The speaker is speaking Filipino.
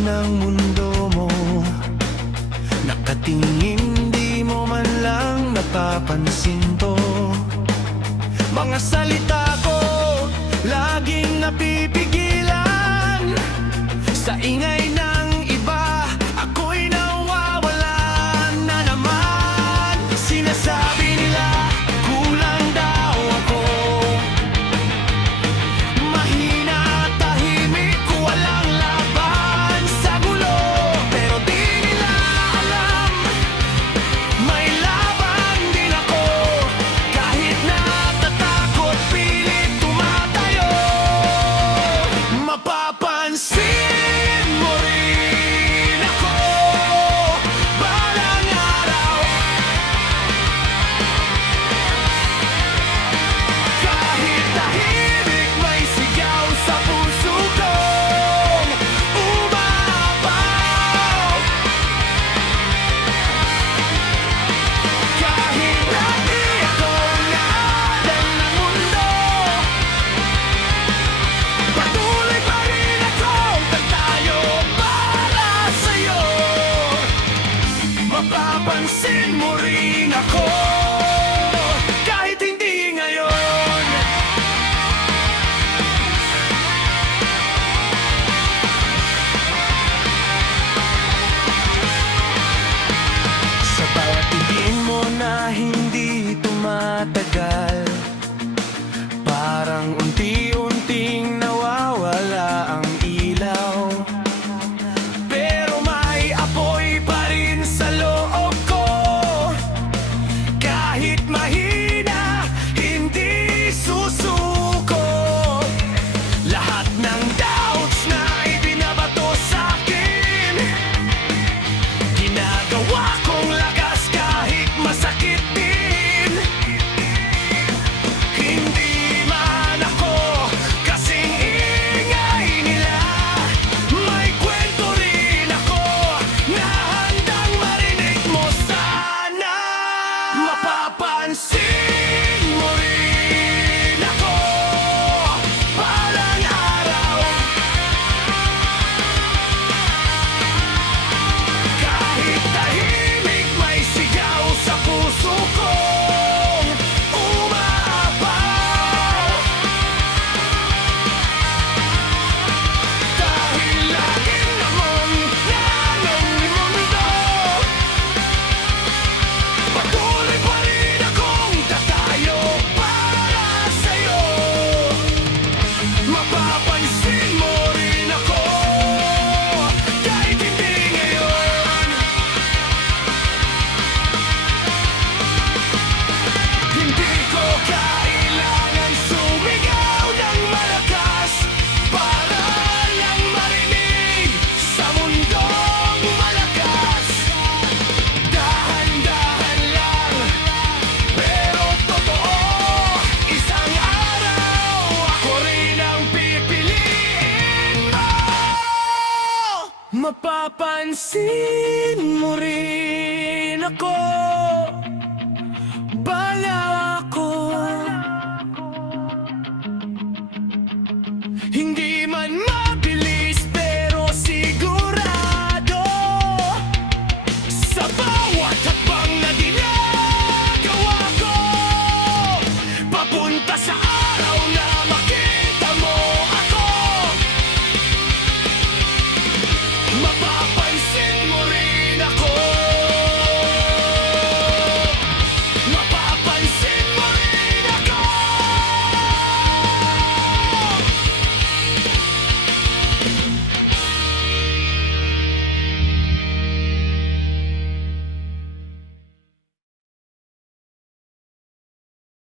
ng mundo mo. Nakatingin, di mo man lang napapansin to. Mga salita ko, laging napipigilan. Sa ingay ng iba, ako'y nawawalan na naman. Sinasabi nila, kulang daw ako. Mahina, tahimik, walang laban sa gulo. Pero di nila alam, may laban din ako. Kahit natatakot, pilit tumatayo. Mapapansin mo rin ako balang araw. Kahit tahimik, may sigaw sa puso kong umapaw. Kahit na di ako nadan ng mundo, patuloy pa rin akong tagtayo para sa'yo. Mapapansin mo rin ako kahit hindi ngayon. Sa bawat tingin mo na hindi tumatagal, parang unti-unting nawawala ang ilaw. Pero may apoy pa rin sa loob ko. Kahit mahina, hindi susuko. Lahat ng doubts na ibinabato sa'kin, ginagawa kong lakas kahit masakit din. Hindi man ako kasing ingay nila, may kwento rin ako na handang marinig mo sana. Mapapansin mo rin ako balang araw. Kahit tahimik, may sigaw sa puso kong umapaw. Dahil laging naman ng mundo, patuloy pa rin akong tatayo para sa'yo. Mapapansin mo rin ako kahit hindi ngayon. Hindi ko kailangan sumigaw ng malakas para lang marinig sa mundong malakas. Dahan-dahan lang, pero totoo, isang araw ako rin ang pipiliin mo. Mapapansin mo rin ako bala ako. Hindi man mabilis pero sigurado, sa bawat hakbang na ginagawa ko, papunta sa araw na